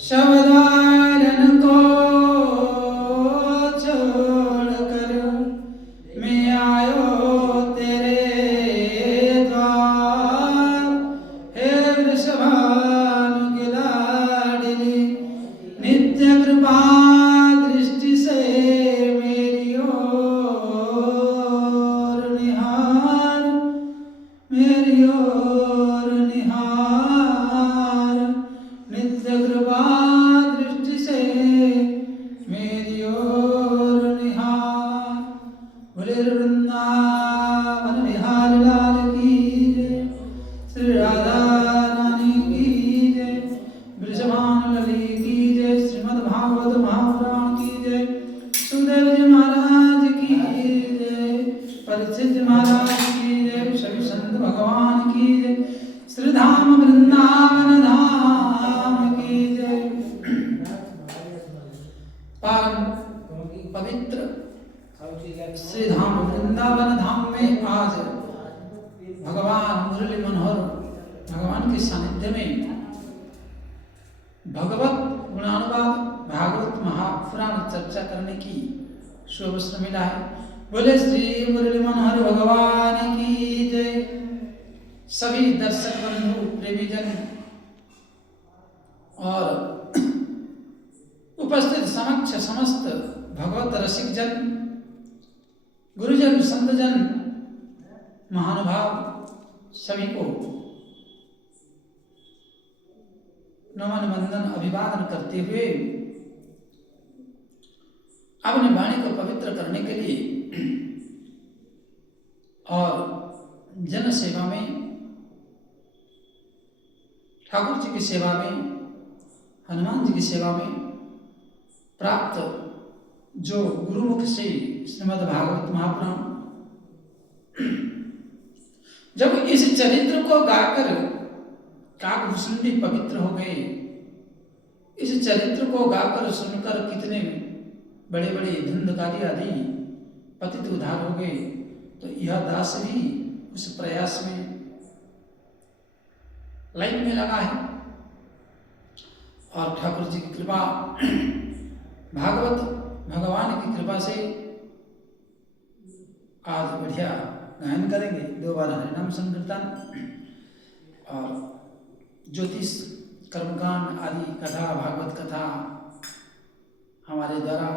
शवदारन को छोड़कर मैं आयो तेरे द्वार। हे वृषभानु की लाडली नित्य कृपा दृष्टि से मेरी ओर निहार, मेरी ओर निहार। नित्य कृपा दृष्टि से मेरी ओर निहार। बोले वृंदावन बिहारी लाल की जय, श्री राधा रानी की जय, वृषभानु लली की जय, श्रीमद् भागवत महापुराण की जय, सुखदेव जी महाराज की जय, परीक्षित जी महाराज की जय, सभी संत भगवान की जय, श्री धाम वृंदावन धाम की जय। परम पवित्र श्री धाम वृंदावन धाम में आज भगवान मुरली मनोहर भगवान के सानिध्य में भगवत गुणानुवाद भागवत महापुराण चर्चा करने की शुभ अवसर मिला है। बोले श्री मुरली मनोहर भगवान की जय। सभी दर्शक बंधु प्रेमीजन और उपस्थित समक्ष समस्त भगवत रसिक जन, गुरुजन, संतजन, महानुभाव सभी को नमन वंदन अभिवादन करते हुए अपनी वाणी को पवित्र करने के लिए और जन सेवा में, ठाकुर जी की सेवा में, हनुमान जी की सेवा में प्राप्त जो गुरुमुख से श्रीमद् भागवत महापुराण, जब इस चरित्र को गाकर काकभूषुंडी पवित्र हो गए, इस चरित्र को गाकर सुनकर कितने बड़े बड़े धुंधकारी आदि पतित उद्धार हो गए, तो यह दास भी उस प्रयास में लाइन में लगा है। और ठाकुर जी की कृपा, भागवत भगवान की कृपा से आज बढ़िया गायन करेंगे। 2 बार हरिनाम संकीर्तन और ज्योतिष कर्मकांड आदि कथा, भागवत कथा हमारे द्वारा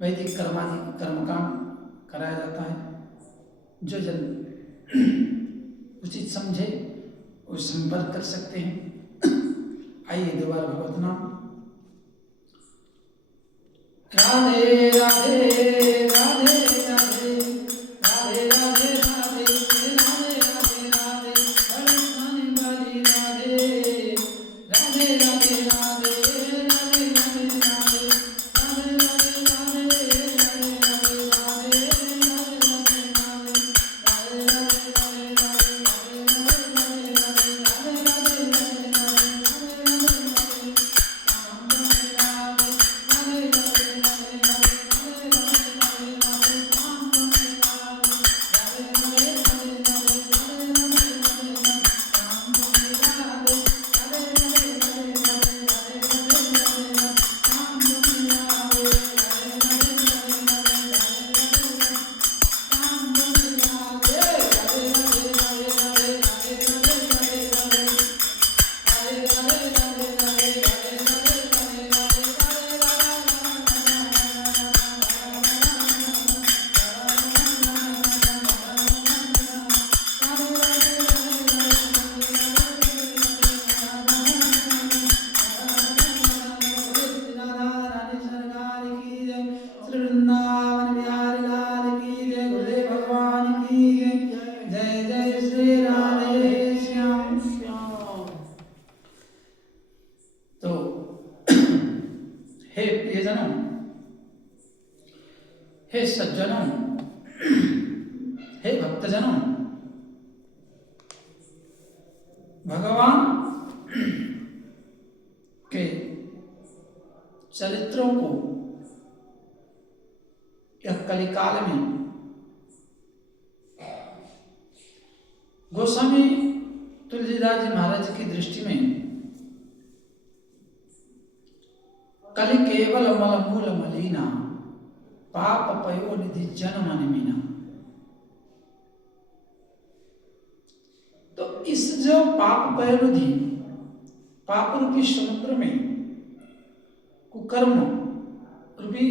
वैदिक कर्मकांड कराया जाता है। जो जन उचित समझे वो संपर्क कर सकते हैं। आइए 2 बार भगवत नाम। राधे राधे राधे राधे राधे राधे राधे राधे राधे राधे हरि वाली राधे राधे राधे राधे राधे राधे राधे राधे हे सज्जनों, हे भक्तजनों, भगवान के चरित्रों को यह कलिकाल में गोस्वामी तुलसीदास जी महाराज की दृष्टि में कलि केवल मल मूल मलीना, पाप पयो निधि जन्म मीना। तो इस जो पाप पयोनिधि, पाप रूपी समुद्र में, कुकर्म रूपी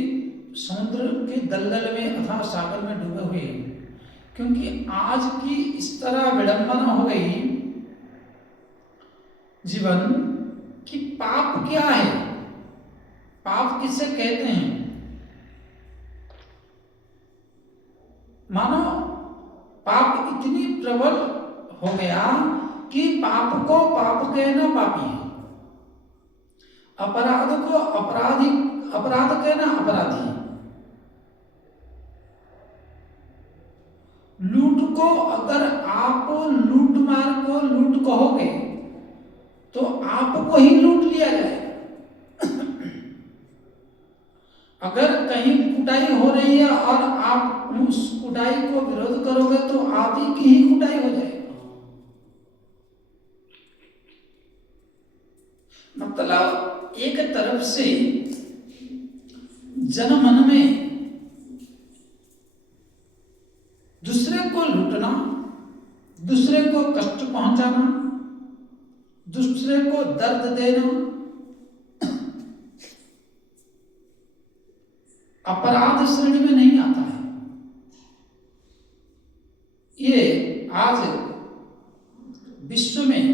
समुद्र के दलदल में अथवा सागर में डूबे हुए हैं। क्योंकि आज की इस तरह विडंबना हो गई जीवन कि पाप क्या है, पाप किसे कहते हैं। मानो पाप इतनी प्रबल हो गया कि पाप को पाप कहना पापी है, अपराध को अपराध कहना अपराधी है, लूट को अगर आप लूट मार को लूट कहोगे तो आपको ही लूट लिया जाएगा। अगर कहीं कुटाई हो रही है और आप उस कुटाई को विरोध करोगे तो आप ही की ही कुटाई हो जाएगी। मतलब एक तरफ से जन मन में दूसरे को लूटना, दूसरे को कष्ट पहुंचाना, दूसरे को दर्द देना अपराध श्रेणी में नहीं आता है। ये आज विश्व में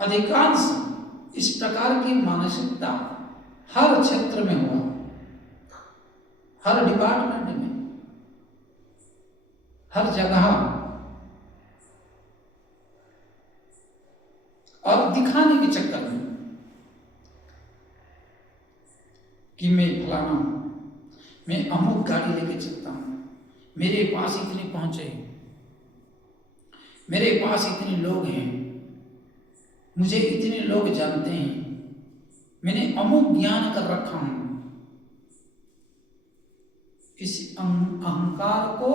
अधिकांश इस प्रकार की मानसिकता हर क्षेत्र में हुआ, हर डिपार्टमेंट में, हर जगह, और दिखाने के चक्कर में कि मैं फलाना हूं, मैं अमुक गाड़ी लेके चलता हूं, मेरे पास इतने पहुंचे, मेरे पास इतने लोग हैं, मुझे इतने लोग जानते हैं, मैंने अमुक ज्ञान कर रखा हूं। इस अहंकार को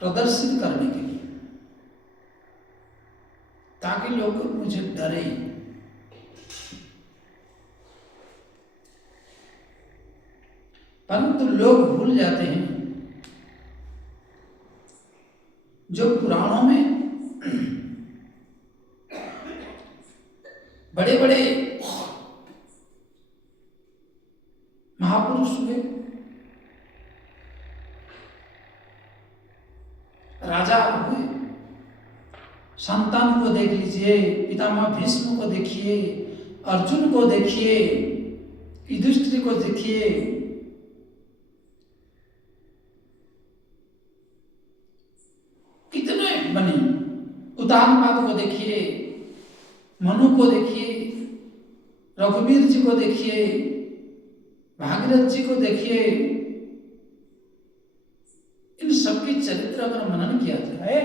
प्रदर्शित करने के लिए, ताकि लोग मुझे डरे। परंतु लोग भूल जाते हैं जो पुराणों में बड़े बड़े महापुरुष हुए, राजा हुए, संतान को देख लीजिए, पितामह भीष्म को देखिए, अर्जुन को देखिए, युधिष्ठिर को देखिए, कितने बने, उतानपाद को देखिए, मनु को देखिए, रघुवीर जी को देखिए, भागीरथ जी को देखिए। इन सबके चरित्र अगर मनन किया जाए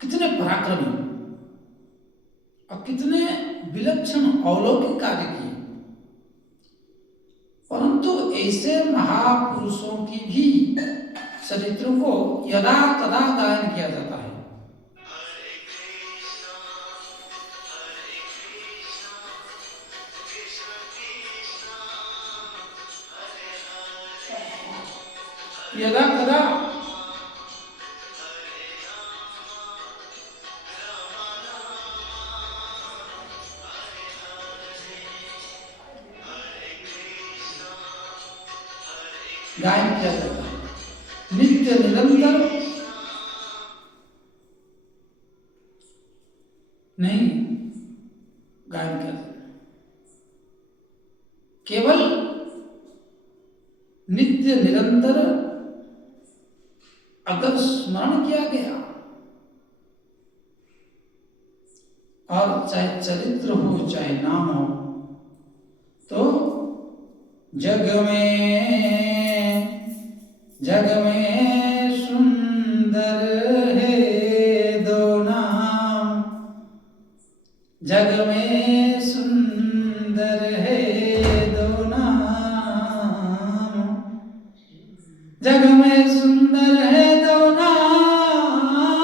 कितने पराक्रमी और कितने विलक्षण अलौकिक कार्य किए। परंतु ऐसे महापुरुषों की भी चरित्रों को यदा कदा गायन किया जाता है। यदा कदा गायन किया जाता है, नित्य निरंतर नहीं गायन किया जाता, केवल नित्य निरंतर अगर स्मरण किया गया और चाहे चरित्र हो चाहे नाम हो, तो जग में सुंदर है दो नाम, जग में सुंदर है दो नाम, जग में सुंदर है दो नाम,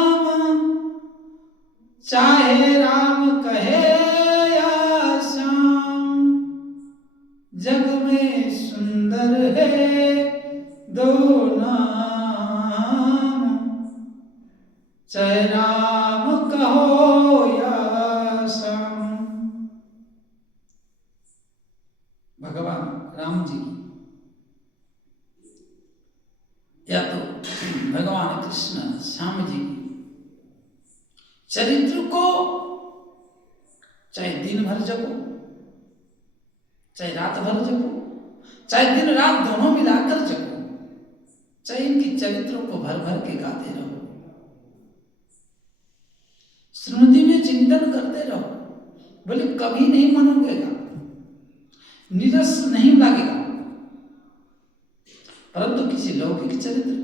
अंतर है दो नाम, चाहे राम कहो या श्याम। भगवान राम जी या तो भगवान कृष्ण श्याम जी की चरित्र को चाहे दिन भर जपो, चाहे रात भर जपो, चाहे दिन रात दोनों मिलाकर जपो, चाहे इनकी चरित्रों को भर भर के गाते रहो, स्मृति में चिंतन करते रहो, बोले कभी नहीं मन उगेगा, निरस नहीं लगेगा। परंतु किसी लौकिक चरित्र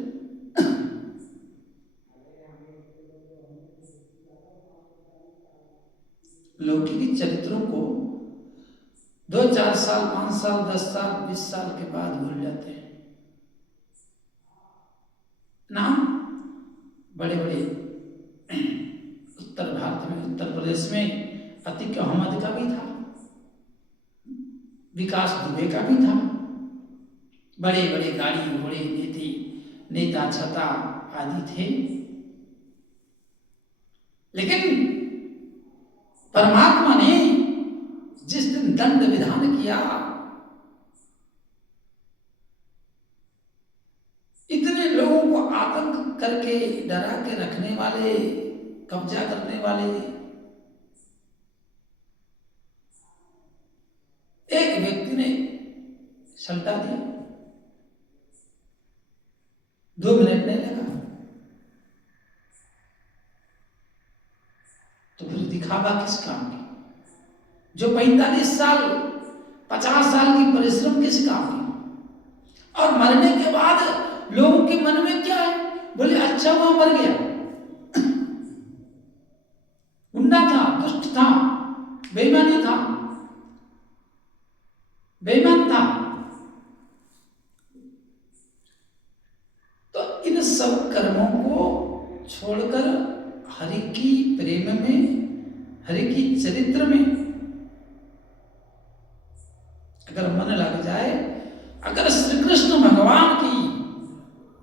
लौकिक चरित्रों को 2-4 साल, 5 साल, 10 साल, 20 साल के बाद भूल जाते हैं। नाम बड़े बड़े उत्तर भारत में, उत्तर प्रदेश में अतीक अहमद का भी था, विकास दुबे का भी था, बड़े बड़े गाड़ी घोड़े नेता छता आदि थे। लेकिन परमात्मा ने जिस दिन दंड विधान किया, इतने लोगों को आतंक करके डरा के रखने वाले, कब्जा करने वाले एक व्यक्ति ने सल्टा दिया, 2 मिनट नहीं लगा, तो फिर दिखावा किस काम की? जो 45 साल 50 साल की परिश्रम किस काम की? और मरने के बाद लोगों के मन में क्या है? बोले अच्छा हुआ मर गया, गुंडा था, दुष्ट था, बेईमानी था, बेईमान था। तो इन सब कर्मों को छोड़कर हरि की प्रेम में, हरि की चरित्र में अगर मन लग जाए, अगर श्री कृष्ण भगवान की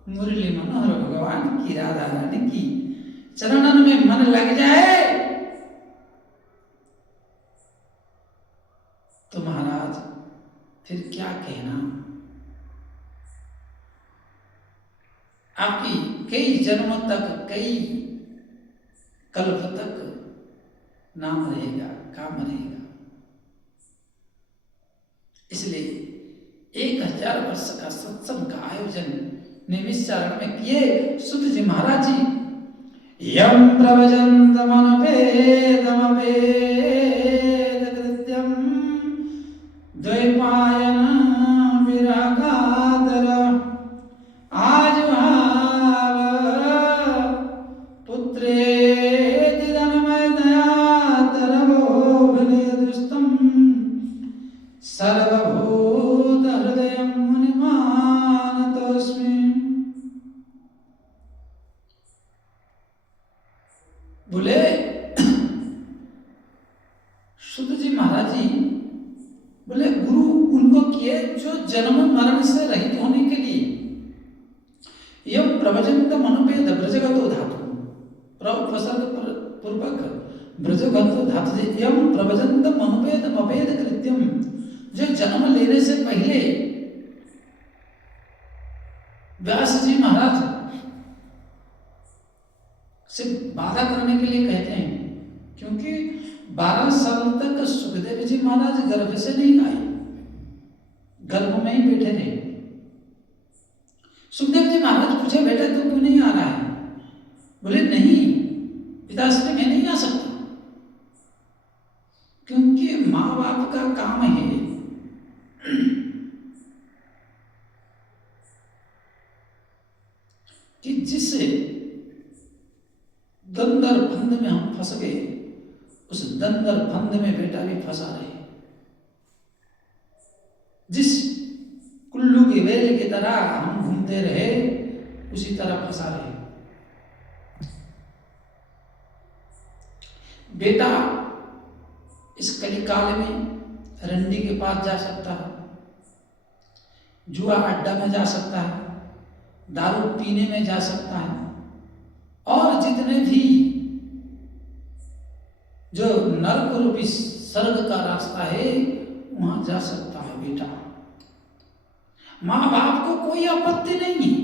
मुरली मनोहर भगवान की राधा रानी की चरणन में मन लग जाए, तो महाराज फिर क्या कहना। आपकी कई जन्मों तक, कई कल्प तक नाम रहेगा, काम रहेगा। इसलिए 1000 वर्ष का सत्संग का आयोजन निमिषारण में किए सुत जी महाराज जी। यम प्रवचन्तमनुपेदमपेद कृत्यम द्वैपायन विरागादर आजुहाव पुत्रेति धनमयदयातरवो विनयदुष्टं सर्वभूत हृदयं मुनिमानतोऽस्मि। बोले शुद्ध जी महाराज जी बोले गुरु उनको किए जो जन्म मरण से रहित होने के लिए यम प्रवचंत मनुपेद ब्रजगतो धातु उपसर्ग पूर्वक ब्रजगतो धातु से यम प्रवचंत मनुपेद मपेद कृत्यम, जो जन्म लेने से पहले व्यास जी महाराज से बाधा करने के लिए कहते हैं, क्योंकि 12 साल तक सुखदेव जी महाराज गर्भ से नहीं आए, गर्भ में ही बैठे थे। सुखदेव जी महाराज पूछे बेटा तू क्यों नहीं आ रहा है? बोले नहीं पिताश्री मैं नहीं आ सकता, क्योंकि माँ बाप का काम है कि जिस दंदर फंद में हम फंस गए, उस दंदर फंद में बेटा भी फंसा रहे। जिस कुल्लू की वेल की तरह हम घूमते रहे, उसी तरह फंसा रहे। बेटा इस कलिकाल में रंडी के पास जा सकता है, जुआ अड्डा में जा सकता है, दारू पीने में जा सकता है, और जितने भी जो नरक रूपी स्वर्ग का रास्ता है वहां जा सकता है बेटा। मां बाप को कोई आपत्ति नहीं है,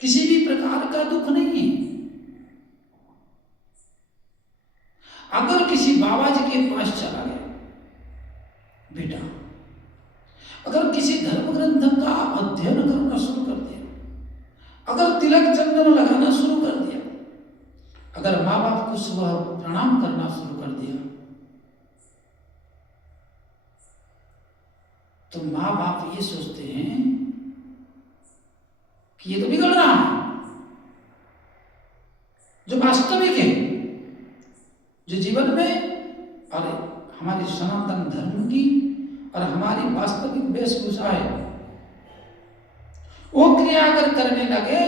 किसी भी प्रकार का दुख नहीं है। अगर किसी बाबा जी के पास चला गया बेटा, अगर किसी धर्म ग्रंथ का अध्ययन करना शुरू कर दिया, अगर तिलक चंदन लगाना शुरू कर दिया, अगर माँ बाप को सुबह प्रणाम करना शुरू कर दिया, तो माँ बाप ये सोचते हैं कि ये तो बिगड़ रहा है। जो वास्तविक है, जो जीवन में और हमारी सनातन धर्म की और हमारी वास्तविक वेशभूषा है, वो क्रिया अगर करने लगे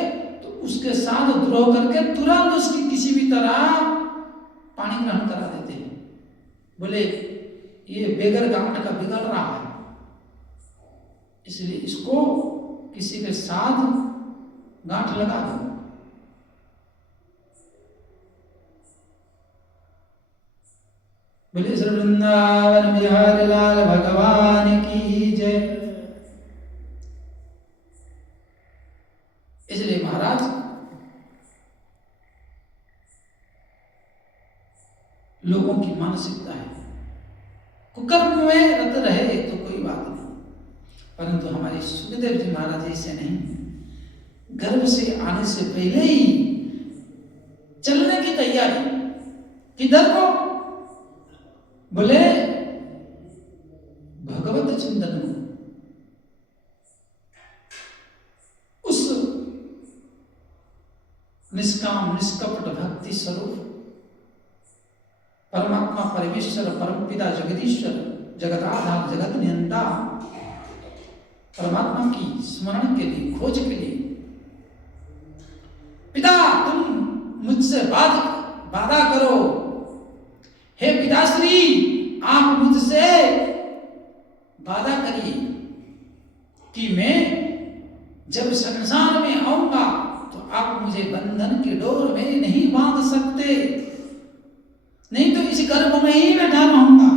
तो उसके साथ द्रोह करके तुरंत उसकी किसी भी तरह पानी ग्रहण करा देते हैं। बोले ये बेगर गांठ का बिगड़ रहा है, इसलिए इसको किसी के साथ गांठ लगा दो। बोले श्री वृंदावन बिहारी लाल भगवान की जय। इसलिए महाराज लोगों की मानसिकता है कुकर्म में रत रहे तो कोई बात नहीं, परंतु हमारे सुखदेव जी महाराज ऐसे नहीं, गर्भ से आने से पहले ही चलने की तैयारी। किधर को? बोले भगवत चिंतन को, उस निष्काम निष्कपट भक्ति स्वरूप परमात्मा परमेश्वर परमपिता जगदीश्वर जगदाधार जगत नियंता परमात्मा की स्मरण के लिए, खोज के लिए, पिता तुम मुझसे वादा करो, हे पिताश्री आप मुझसे वादा करिए कि मैं जब संसार में आऊंगा तो आप मुझे बंधन के डोर में नहीं बांध सकते, नहीं तो इस गर्भ में ही बैठा रहूंगा।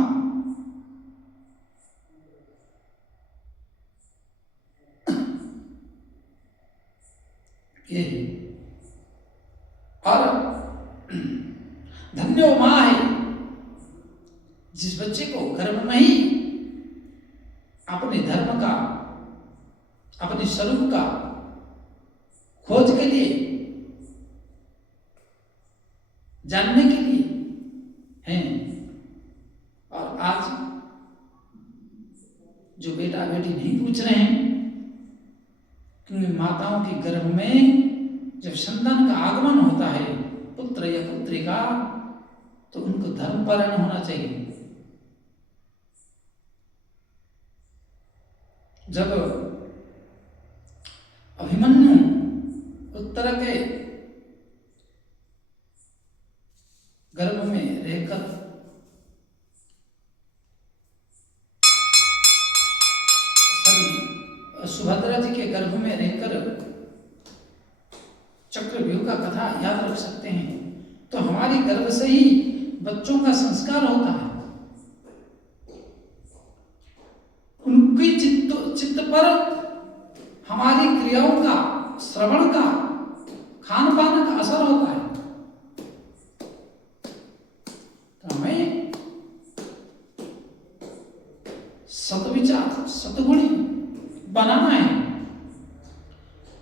ये और धन्यो मां है जिस बच्चे को गर्भ में ही अपने धर्म का, अपने स्वरूप का खोज के लिए, जानने के लिए हैं। और आज जो बेटा बेटी नहीं पूछ रहे हैं, क्योंकि माताओं के गर्भ में जब संतान का आगमन होता है, पुत्र या पुत्री का, तो उनको धर्मपरायण होना चाहिए। जब अभिमन्यु उत्तर के गर्भ में रहकर सुभद्रा जी के गर्भ में रहकर चक्रव्यूह का कथा याद रख सकते हैं, तो हमारी गर्भ से ही बच्चों का संस्कार होता है। उनकी चित्त पर हमारी क्रियाओं का, श्रवण का, खान पान का असर होता है। तो हमें सद्विचार, सद्गुणी बनाना है।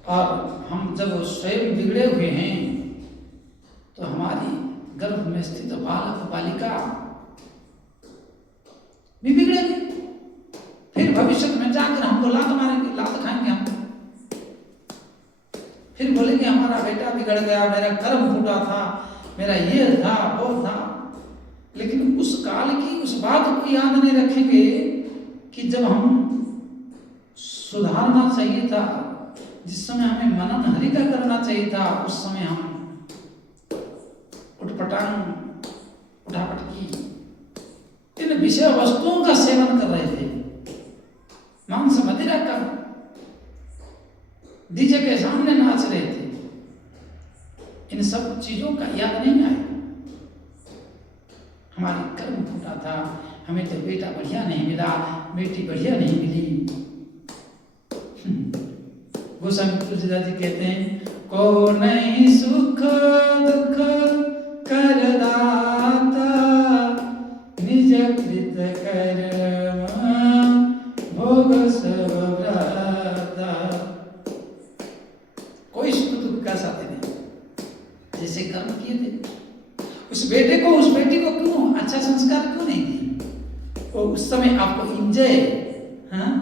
और हम जब स्वयं बिगड़े हुए हैं तो हमारी गर्भ में स्थित बालक बालिका भी बिगड़ेंगे, फिर भविष्य में जाकर हमको लात मारेंगे, लात खाएंगे हम, फिर बोलेंगे हमारा बेटा बिगड़ गया, मेरा कर्म फूटा था, मेरा ये था वो था। लेकिन उस काल की उस बात को याद नहीं रखेंगे कि जब हम सुधारना चाहिए था, जिस समय हमें मनन हरि का करना चाहिए था, उस समय हम उठपटांग, उठापटकी, इन विषय वस्तुओं का सेवन कर रहे थे। मांस मदिरा का डीजे के सामने नाच रहे थे। इन सब चीजों का याद नहीं आया। हमारी कर्म फूटा था, हमें तो बेटा बढ़िया नहीं मिला, बेटी बढ़िया नहीं मिली। गोस्वामी तुलसीदास जी कहते हैं, को नहीं सुख दुख करदाता, निज कृत कर्म भोग सब भ्राता। कोई सुख दुख का साथी नहीं, जैसे कर्म किए थे। उस बेटे को, उस बेटी को क्यों अच्छा संस्कार क्यों नहीं दिए? वो उस समय आपको इंजॉय, हाँ,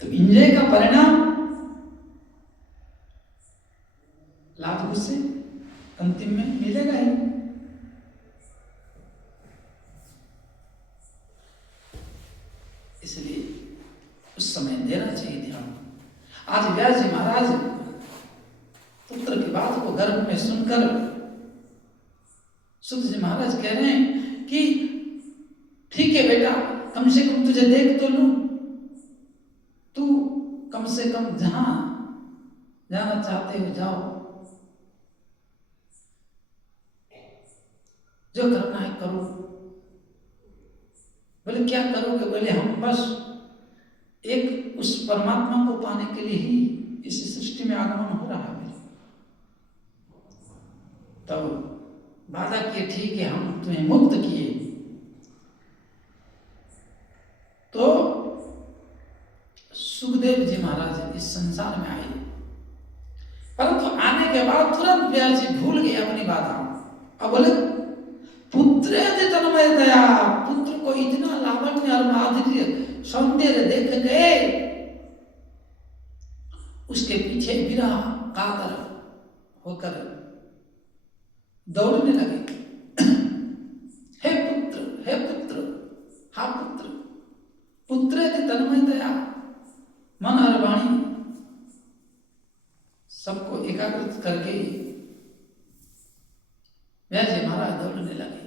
तो इंजॉय का परिणाम लाभ उससे अंतिम में मिलेगा ही। इसलिए उस समय देना चाहिए ध्यान। आज व्यास जी महाराज पुत्र की बात को गर्भ में सुनकर सुत जी महाराज कह रहे हैं कि ठीक है बेटा, कम से कम तुझे देख तो लूं, तू कम से कम जहां जाना चाहते हो जाओ, जो करना है करो। बोले क्या करोगे? बोले हम बस एक उस परमात्मा को पाने के लिए ही इस सृष्टि में आगमन हो रहा है। तो वादा किए, ठीक है हम तुम्हें मुक्त किए। तो सुखदेव जी महाराज इस संसार में आए, परंतु आने के बाद तुरंत व्यास जी भूल गए अपनी वादा। अब बोले पुत्र तन्मयतया, पुत्र को इतना लावण्य और माधुर्य सौंदर्य देख गए, उसके पीछे विरह कातर होकर दौड़ने लगे। हे पुत्र, हे पुत्र, हा पुत्र। पुत्र तन्मयतया, मन और वाणी सबको एकाग्रित करके व्यास जी महाराज दौड़ने लगे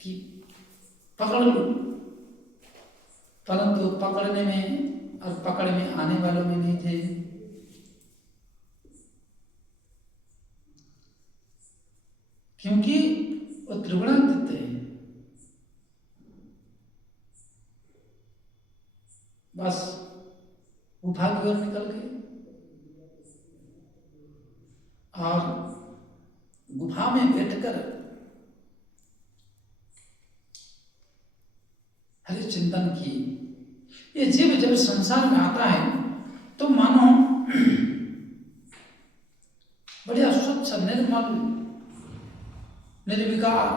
कि पकड़ लो। परंतु पकड़ने में और पकड़ में आने वालों में नहीं थे। क्योंकि वो त्रिगुणातीत है। बस गुफा की ओर निकल गए और गुफा में बैठकर हरि चिंतन की। ये जीव जब संसार में आता है तो मानो बढ़िया स्वच्छ निर्मल निर्विकार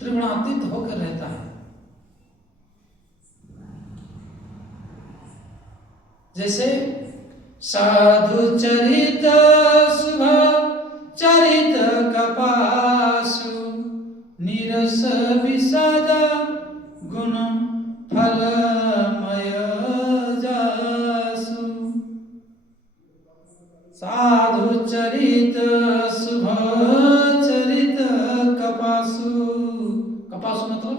त्रिगुणातीत होकर रहता है। जैसे साधु चरित शुभ चरित कपासु, निरस विषद गुण फलमय जासु। साधु चरित शुभ चरित कपासु, कपासु मतलब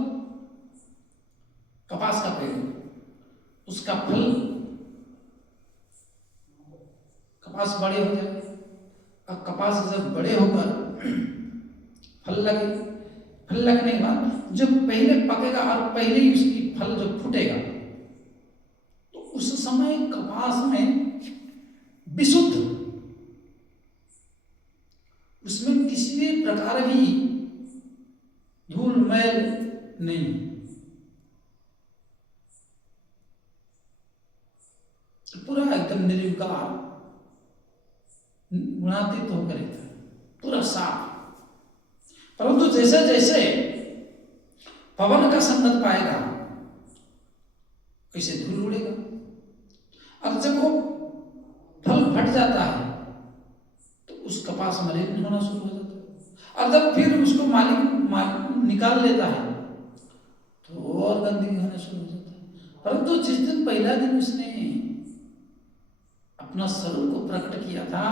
कपास का पेड़, उसका फल, कपास बड़े हो जाए और कपास जब बड़े होकर फल लगे, फल लगने के बाद जो पहले पकेगा और पहले ही उसकी फल जो फूटेगा, तो उस समय कपास में विशुद्ध, उसमें किसी भी प्रकार भी धूल मैल नहीं, पूरा एकदम निर्विकार गुणातीत होकर रहता है, पूरा साफ। परंतु जैसे जैसे पवन का संगत पाएगा वैसे धूल उड़ेगा, और जब वो फल फट जाता है तो उस कपास मलिन होना शुरू हो जाता है, और जब फिर उसको मालिक निकाल लेता है तो और गंदगी होना शुरू हो जाता है। परंतु जिस दिन पहला दिन उसने अपना स्वरूप को प्रकट किया था,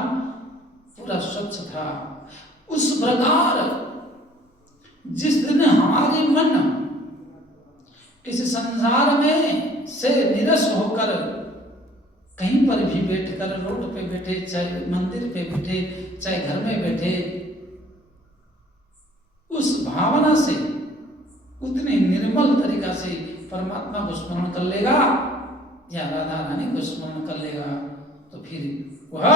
पूरा स्वच्छ था। उस प्रकार जिस दिन हमारे मन इस संसार में से निरस होकर कहीं पर भी बैठकर, रोड पे बैठे, चाहे मंदिर पे बैठे, चाहे घर में बैठे, उस भावना से उतने निर्मल तरीका से परमात्मा को स्मरण कर लेगा या राधा रानी को स्मरण कर लेगा, तो फिर वह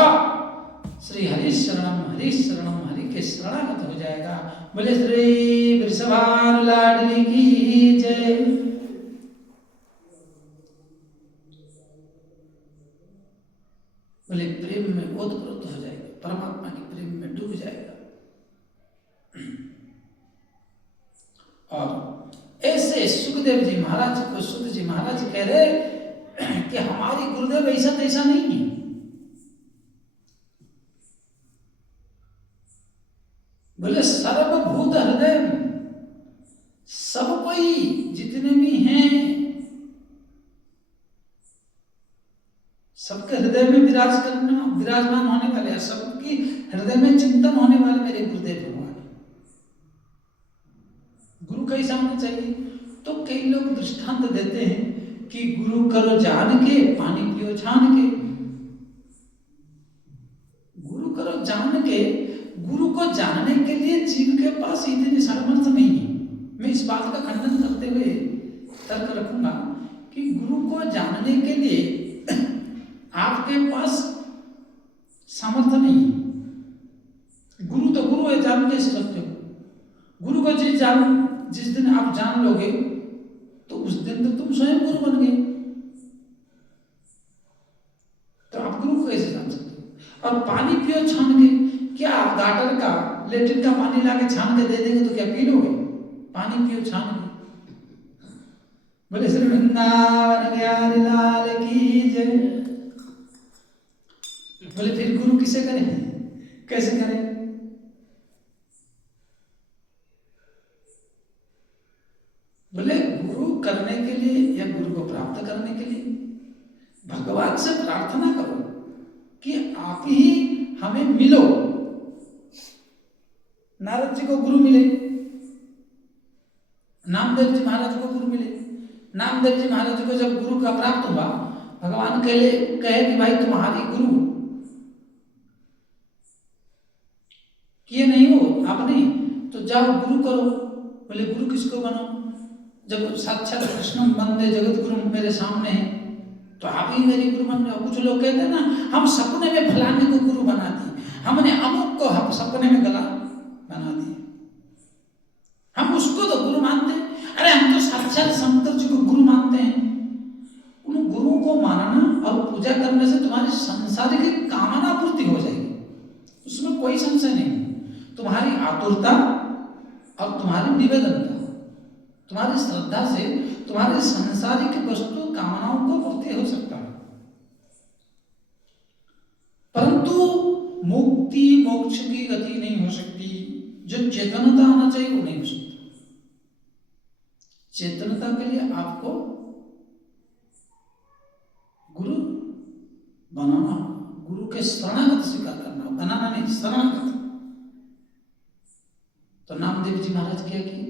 श्री हरि शरणम हरि के शरणागत हो जाएगा। बोले श्री वृषभानु लाडली की जय। बोले प्रेम में ओतप्रोत हो जाएगा, परमात्मा के प्रेम में डूब जाएगा। और ऐसे सुखदेव जी महाराज को सुध जी महाराज कह रहे कि हमारी गुरुदेव ऐसा तैसा नहीं है। बोले सर्वभूत हृदय, सब कोई जितने भी हैं सबके हृदय में विराजमान होने वाले, सबकी हृदय में चिंतन होने वाले मेरे गुरुदेव भगवान। गुरु कैसा होना चाहिए? तो कई लोग दृष्टांत देते हैं कि गुरु करो जान के, पानी पियो छान के। गुरु करो जान के, गुरु को जानने के लिए जीव के पास इतनी सामर्थ्य नहीं है। मैं इस बात का खंडन करते हुए तर्क रखूंगा कि गुरु को जानने के लिए आपके पास सामर्थ्य नहीं है। गुरु तो गुरु है, जान के सकते हो। गुरु को जिस दिन आप जान लोगे तो उस दिन तो तुम स्वयं गुरु बन गए। तो आप गुरु को कैसे जान सकते हो? और पानी पियो छान के, क्या गाटर का लेट्रिन का पानी लाके छान के दे देंगे तो क्या पी लोगे? पानी पियो छान के। बोले श्री वृंदावन बिहारी लाल की जय। बोले फिर गुरु किसे करें, कैसे करें? बोले गुरु करने के लिए या गुरु को प्राप्त करने के लिए भगवान से प्रार्थना करो कि आप ही हमें मिलो। नारद जी को गुरु मिले, नामदेव जी महाराज को गुरु मिले। नामदेव जी महाराज को जब गुरु का प्राप्त हुआ, भगवान कहे कि भाई तुम्हारी गुरु किए नहीं हो आपने, तो जाओ गुरु करो। बोले गुरु किसको बनो? जब साक्षात कृष्ण बंदे जगत गुरु मेरे सामने हैं तो आप ही मेरी गुरु बन जाओ। कुछ लोग कहते हैं ना, हम सपने में फलाने को गुरु बना दिए, हमने अमुक को हम सपने में गला बना दिए, हम उसको तो गुरु मानते हैं। अरे हम तो साक्षात शंकर जी को गुरु मानते हैं। उन गुरु को मानना और पूजा करने से तुम्हारी सांसारिक कामना पूर्ति हो जाएगी, उसमें कोई संशय नहीं। तुम्हारी आतुरता और तुम्हारी निवेदनता, तुम्हारी श्रद्धा से तुम्हारे सांसारिक वस्तु कामनाओं को पूर्ति हो सकता है, परंतु मुक्ति मोक्ष की गति नहीं हो सकती। जो चेतनता आना चाहिए वो नहीं हो सकती। चेतनता के लिए आपको गुरु बनाना, गुरु के शरणागत स्वीकार करना, बनाना नहीं शरणागत। तो नामदेव जी महाराज क्या किए?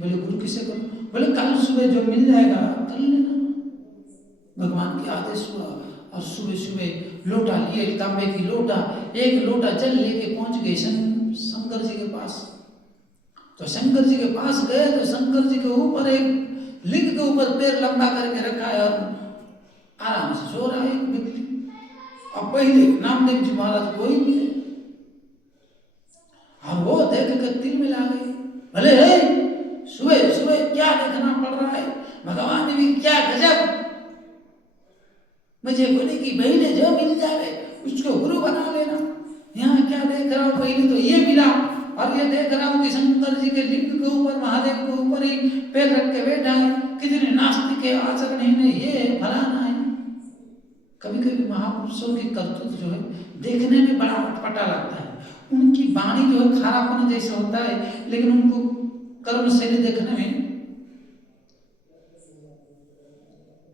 बोले गुरु किसे करो? बोले कल सुबह जो मिल जाएगा कर लेना। भगवान के आदेश हुआ और सुबह सुबह लोटा लिए, तांबे की लोटा, एक लोटा जल लेके पहुंच गए शंकर जी के पास। तो शंकर जी के पास गए तो शंकर जी के ऊपर एक लिंग के ऊपर पैर लंबा करके रखा है और आराम से सो रहा है एक व्यक्ति। और पहले नामदेव जी महाराज को ही मिले और वो देख कर तिल मिला गए। भले सुबह सुबह क्या देखना पड़ रहा है, भगवान ने भी क्या गजब, मुझे बोले कि पहले जो मिल जाए उसको गुरु बना लेना। यहाँ क्या देख रहा हूँ, पहले तो ये मिला और ये देख रहा हूँ कि शंकर जी के लिंग के ऊपर, महादेव के ऊपर ही पैर रख के बैठा है। कितने नास्तिक है, आचरण है, ये फलाना है। कभी कभी महापुरुषों की करतूत जो है देखने में बड़ा अटपटा लगता है। उनकी वाणी जो है खारापन जैसा होता है, लेकिन उनको कर्म शैली देखने में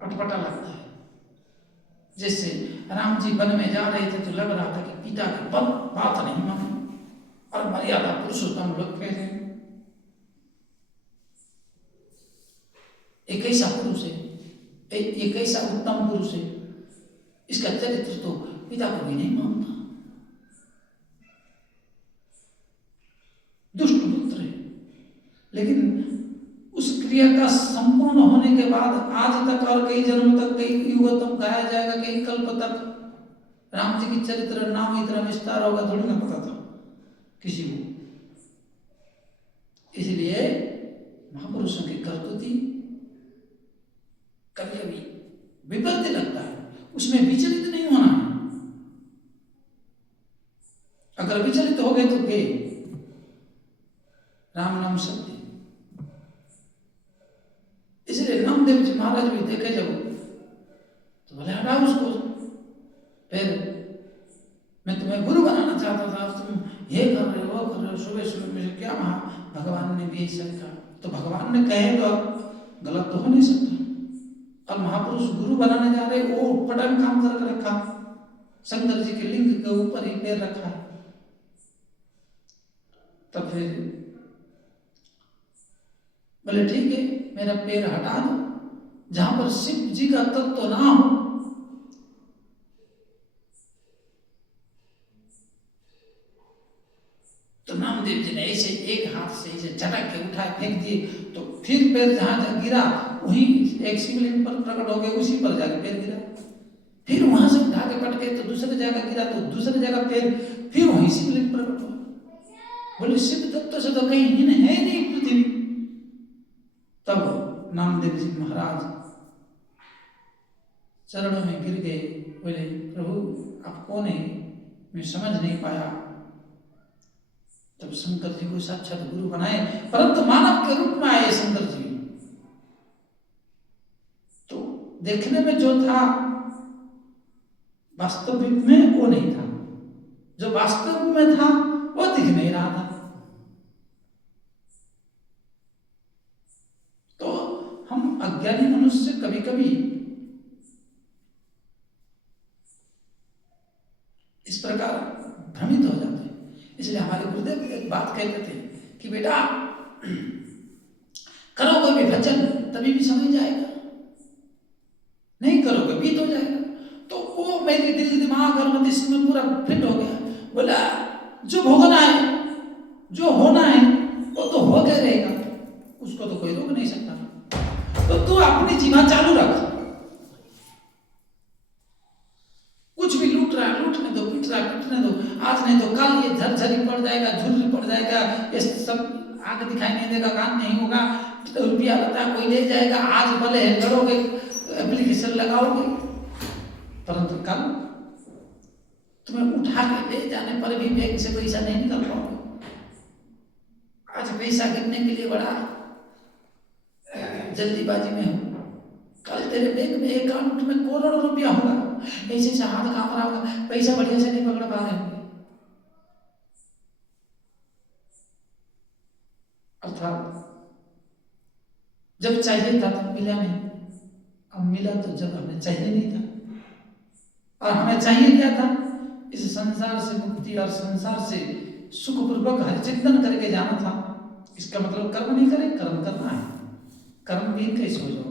अटपटा लगता है। जैसे राम जी वन में जा रहे थे तो लग रहा था कि पिता की बात नहीं माने और मर्यादा पुरुषोत्तम लोग कह रहे। एक ऐसा पुरुष है, एक ऐसा उत्तम पुरुष है, इसका चरित्र तो पिता को भी नहीं मानता, दुष्ट पुत्र है। लेकिन उस क्रिया का संपूर्ण होने के बाद आज तक और कई जन्म तक, कई युगों तक गाया जाएगा, कई कल्प तक राम जी की चरित्र नाम इतना विस्तार होगा थोड़ी ना पता था किसी को। इसलिए महापुरुषों की करतुती कभी कभी विपरीत लगता है, उसमें विचलित नहीं होना है। अगर विचलित हो गए तो गए। राम नाम सत्य। इसलिए नामदेव जी महाराज भी देखे जब तो बोले हटाओ उसको, फिर मैं तुम्हें गुरु बनाना चाहता था, तुम ये कर रहे हो, कर रहे हो, सुबह सुबह मुझे क्या भगवान ने भी ऐसा कहा। तो भगवान ने कहे तो गलत तो हो नहीं सकता। अब महापुरुष गुरु बनाने जा रहे, वो पटन काम कर रखा, शंकर जी के लिंग के ऊपर ही पैर रखा। तब फिर बोले ठीक है, मेरा पैर हटा दो, जहां पर शिव जी का तत्व ना हो। तो नामदेव जी ने ऐसे एक हाथ से ऐसे झटक के उठा फेंक दिए, तो फिर पैर जहां गिरा वहीं एक शिवलिंग पर प्रकट हो गए, उसी पर जाके पैर गिरा। फिर वहां से उठा के पटके तो दूसरी जगह गिरा, तो दूसरी जगह पैर, फिर वहीं शिवलिंग प्रकट हुआ। बोले शिव तत्व से तो कहीं हीन है नहीं पृथ्वी। तब नामदेव जी महाराज चरणों में गिर गए, बोले प्रभु आप कौन है, मैं समझ नहीं पाया। तब शंकर जी को साक्षात गुरु बनाए, परंतु मानव के रूप में आए शंकर जी। तो देखने में जो था वास्तविक में वो नहीं था, जो वास्तव में था वो दिख नहीं रहा था। तो हम अज्ञानी मनुष्य कभी कभी इस प्रकार भ्रमित हो जाते हैं। इसलिए हमारे गुरुदेव एक बात कहते थे कि बेटा करोगे भी भजन तभी भी समझ जाएगा, नहीं करोगे बीत हो जाएगा। तो वो मेरी दिल दिमाग और मस्तिष्क में पूरा फिट हो गया। बोला जो भोगना है, जो होना है वो तो हो के रहेगा, उसको तो कोई रोक नहीं सकता। तो तू अपनी जीवन चालू रख, कुछ भी लूट रहा है लूटने दो, पीट रहा है पीटने दो, आज नहीं तो कल ये झरझरी पड़ जाएगा, झुर्री पड़ जाएगा, ये सब आंख दिखाई नहीं देगा, कान नहीं होगा, तो रुपया लता कोई ले जाएगा। आज भले लड़ोगे, एप्लीकेशन लगाओगे, परंतु कल तुम्हें उठा के ले जाने पर भी बैंक से पैसा नहीं निकल पाओगे। आज पैसा गिरने के लिए बड़ा जल्दीबाजी में हो, कल तेरे बैंक में अकाउंट में करोड़ों रुपया होगा, ऐसे से हाथ काम रहा होगा, पैसा बढ़िया से नहीं पकड़ पा रहे होंगे। अर्थात जब चाहिए था तब मिला नहीं, अब मिला तो जब हमें चाहिए नहीं था। और हमें चाहिए क्या था, इस संसार से मुक्ति और संसार से सुखपूर्वक हर चिंतन करके जाना था। इसका मतलब कर्म नहीं करें, कर्म करना है, कर्म भी कैसे हो जाओगे।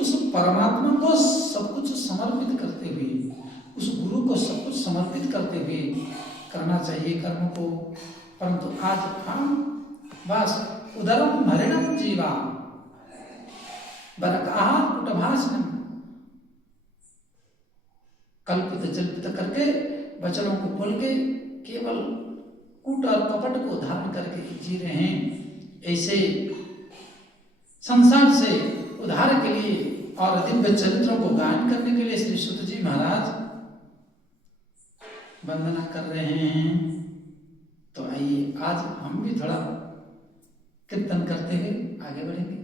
उस परमात्मा को सब कुछ समर्पित करते हुए, उस गुरु को सब कुछ समर्पित करते हुए करना चाहिए कर्म को। परंतु आज हम बस उदरम भरणम जीवा बरकाहा कुटभाषण कल्पित जल्पित करके, वचनों को बोल के केवल कूट और कपट को धारण करके जी रहे हैं। ऐसे संसार से उद्धार के लिए और दिव्य चरित्रों को गायन करने के लिए श्री सुत जी महाराज वंदना कर रहे हैं। तो आइए आज हम भी थोड़ा कीर्तन करते हुए आगे बढ़ेंगे।